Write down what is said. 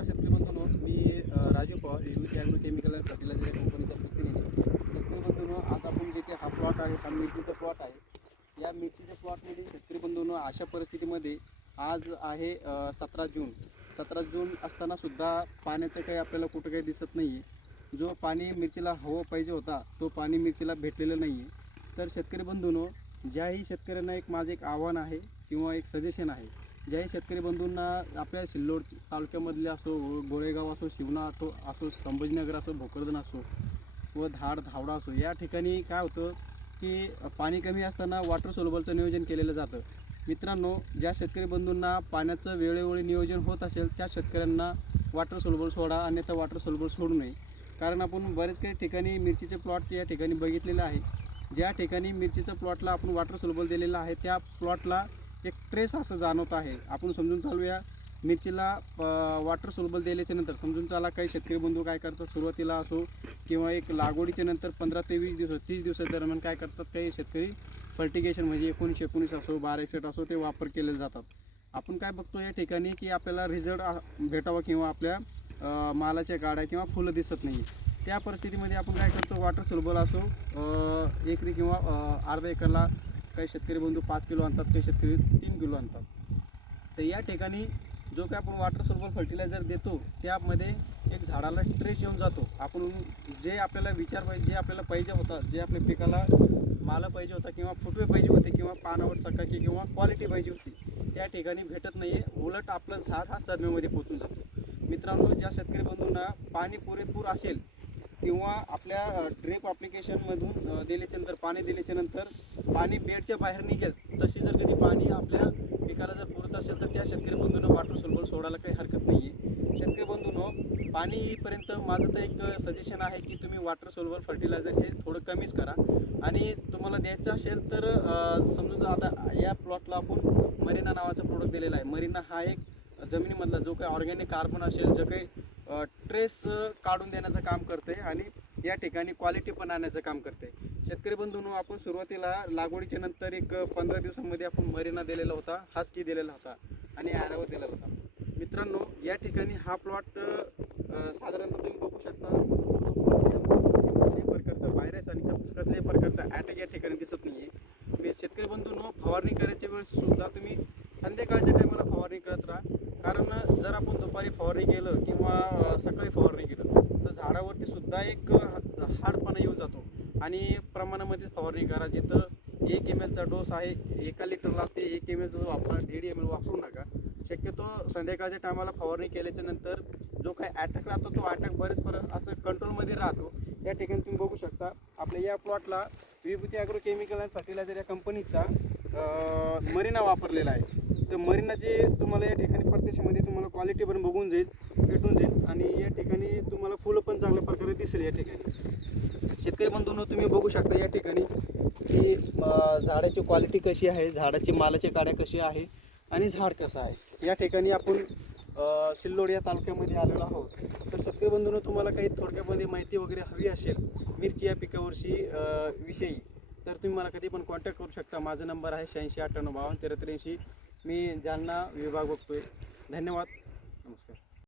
नमस्कार शेतकरी बंधूंनो, मी Raju Pawar Unity Agro Chemical and Fertilizer या कंपनीचा प्रतिनिधी. शेतकरी बंधूंनो, आज आपण जिथे हा प्लॉट आहे, हा मिरचीचा प्लॉट आहे. या मिरचीच्या प्लॉटमध्ये शेतकरी बंधूंनो, अशा परिस्थितीमध्ये आज आहे 17 जून असताना सुद्धा पाण्याचं काही आपल्याला कुठं काही दिसत नाही आहे. जो पाणी मिरचीला हवं पाहिजे होता तो पाणी मिरचीला भेटलेलं नाही आहे. तर शेतकरी बंधूंनो, ज्याही शेतकऱ्यांना माझं एक आव्हान आहे किंवा एक सजेशन आहे, ज्याही शेतकरी बंधूंना आपल्या सिल्लोड तालुक्यामधले असो, गोळेगाव असो, शिवना असो, संभाजीनगर असो, भोकरदन असो व धावडा असो, या ठिकाणी काय होतं की पाणी कमी असताना वॉटर सोल्युबलचं नियोजन केलेलं जातं. मित्रांनो, ज्या शेतकरी बंधूंना पाण्याचं वेळोवेळी नियोजन होत असेल त्या शेतकऱ्यांना वॉटर सोल्युबल सोडा, अन्यथा वॉटर सोल्युबल सोडू नये. कारण आपण बरेच काही ठिकाणी मिरचीचे प्लॉट या ठिकाणी बघितलेलं आहे. ज्या ठिकाणी मिरचीच्या प्लॉटला आपण वॉटर सोल्युबल दिलेलं आहे त्या प्लॉटला एक ट्रेस असं जाणवत आहे. आपण समजून चालूया, मिरचीला वॉटर सोल्युबल दिल्याच्या नंतर समजून चाला काही शेतकरी बंधू काय करतात, सुरुवातीला असो किंवा एक लागवडीच्या नंतर 15 ते 20 दिवस 30 दिवसाच्या दरम्यान काय करतात काही शेतकरी, फर्टिगेशन म्हणजे 19-19 असो, 12-61 असो, ते वापर केले जातात. आपण काय बघतो या ठिकाणी की आपल्याला रिझल्ट भेटावा किंवा आपल्या मालाच्या गाड्या किंवा फुलं दिसत नाही. त्या परिस्थितीमध्ये आपण काय करतो, वॉटर सोल्युबल असो एकरी किंवा अर्धा एकरला काही शेतकरी बंधू 5 किलो आणतात, काही शेतकरी 3 किलो आणतात. तर या ठिकाणी जो काय आपण वॉटर सोल्युबल फर्टिलायझर देतो त्यामध्ये एक झाडाला ट्रेस येऊन जातो. आपण जे आपल्याला जे आपल्याला पाहिजे होता, जे आपल्या पिकाला माला पाहिजे होता किंवा फुटवे पाहिजे होते किंवा पानावर चकाकी किंवा क्वालिटी पाहिजे होती, त्या ठिकाणी भेटत नाही आहे. उलट आपलं झाड हा सदम्यामध्ये पोचून जातो. मित्रांनो, ज्या शेतकरी बंधूंना पाणी पुरेपूर असेल किंवा आपल्या ड्रिप ॲप्लिकेशनमधून दिल्याच्यानंतर पाणी दिल्याच्यानंतर पाणी बेडच्या बाहेर निघेल, तशी जर कधी पाणी आपल्या पिकाला जर पुरत असेल तर त्या शेतकरी बंधूंना वॉटर सोल्युबल सोडायला काही हरकत नाही आहे. शेतकरी बंधूंनो, पाणी येईपर्यंत माझं तर एक सजेशन आहे की तुम्ही वॉटर सोल्युबल फर्टिलायझर हे थोडं कमीच करा. आणि तुम्हाला द्यायचं असेल तर समजून आता या प्लॉटला आपण मरिना नावाचा प्रोडक्ट दिलेला आहे. मरिना हा एक जमिनीमधला जो काही ऑर्गॅनिक कार्बन असेल, जो काही ट्रेस काढून देण्याचं काम करते आणि या ठिकाणी क्वालिटी पण आणण्याचं काम करते. शेतकरी बंधूंनो, आपण सुरुवातीला लागवडीच्या नंतर एक 15 दिवसांमध्ये आपण मरिना दिलेला होता, हास्की दिलेला होता आणि ॲरावर दिलेला होता. मित्रांनो, या ठिकाणी हा प्लॉट साधारणतः तुम्ही बघू शकता, कुठल्याही प्रकारचा व्हायरस आणि कसल्याही प्रकारचा अटॅक या ठिकाणी दिसत नाही आहे. शेतकरी बंधूंनो, फवारणी करायच्या वेळेस सुद्धा तुम्ही संध्याकाळच्या टायमाला फवारणी करत राहा. कारण जर आपण दुपारी फवारणी केलं किंवा सकाळी फवारणी केलं तर झाडावरती सुद्धा एक हाडपणा येऊन जातो. आणि प्रमाणामध्ये फवारणी करा. जिथं 1 ml चा डोस आहे 1 लिटरला, ते 1 ml चा वापरा, 1.5 ml वापरू नका. शक्यतो संध्याकाळच्या टायमाला फवारणी केल्याच्या नंतर जो काही अटॅक राहतो तो अटॅक बरेच असं कंट्रोलमध्ये राहतो. या ठिकाणी तुम्ही बघू शकता, आपल्या या प्लॉटला विभूती ॲग्रो केमिकल अँड फर्टिलायझर या कंपनीचा मरिना वापरलेला आहे. तर मरिनाचे तुम्हाला या ठिकाणी प्रत्यक्षामध्ये तुम्हाला क्वालिटी पण भेटून जाईल आणि या ठिकाणी तुम्हाला फुलं पण चांगल्या प्रकारे दिसेल. या ठिकाणी शेतकरी बंधूंनो, तुम्ही बघू शकता या ठिकाणी की झाडाची क्वालिटी कशी आहे, झाडाची मालाची काड्या कशी आहे आणि झाड कसं आहे. या ठिकाणी आपण सिल्लोड या तालुक्यामध्ये आलेलो आहोत. तर शेतकरी बंधूंनो, तुम्हाला काही थोडक्यामध्ये माहिती वगैरे हवी असेल मिरची या पिकावरची विषयी, तर तुम्ही मला कधी पण कॉन्टॅक्ट करू शकता. माझा नंबर आहे 86 98 52 13 83. मी जालना विभाग बघतोय. धन्यवाद, नमस्कार.